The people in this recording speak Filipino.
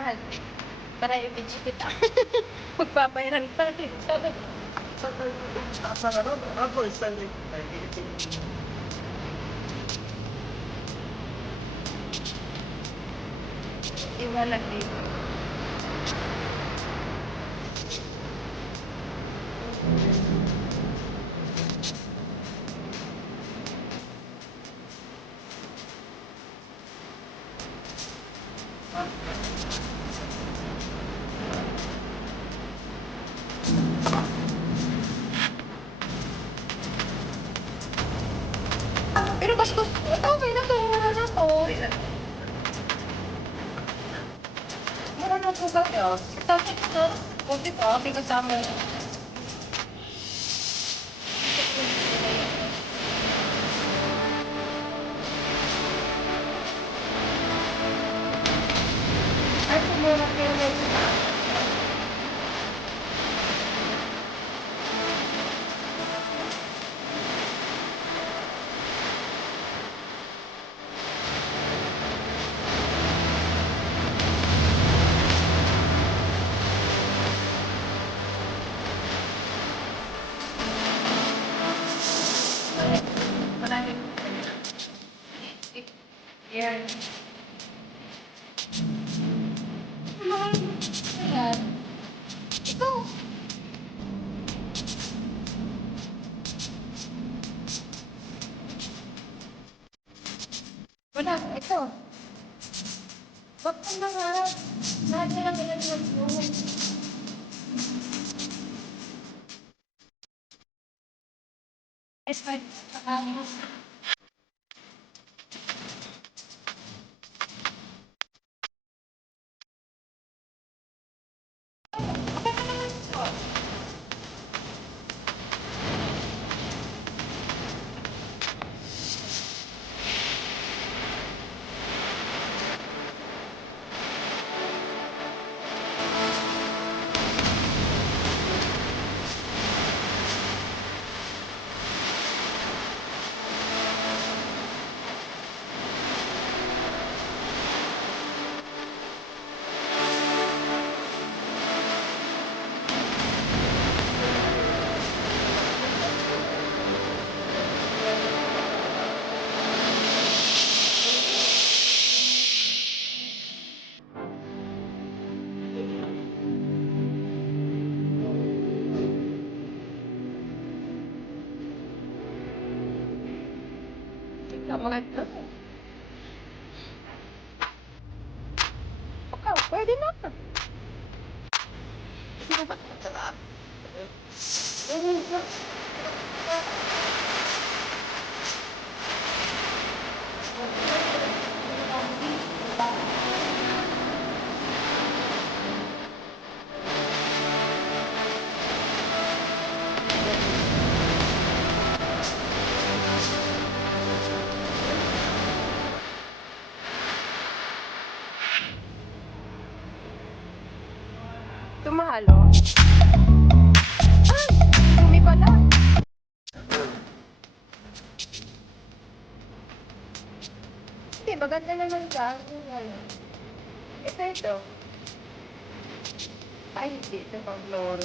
mahal. Para i-video kita. Magpapayaran pa rin. Sa ano? Ako, isang Iwala dito. Pero bastos, okay na to, wala na to. Wala na to kaya. Tapos na, kunti pa, tingnan sa amin. Ay, kumura kayo na ito. Marami. Yan. Ayan. Ito. Wala, ito. Wag ka na nga. Lahat na lang ilan mo. It's fine. Mga ito. Okay, pwede na. Sino ba ito? Tumahalo. Ah! Bumi pala. Hindi, maganda naman ka. Ito. Ay, hindi. Ito pang floor.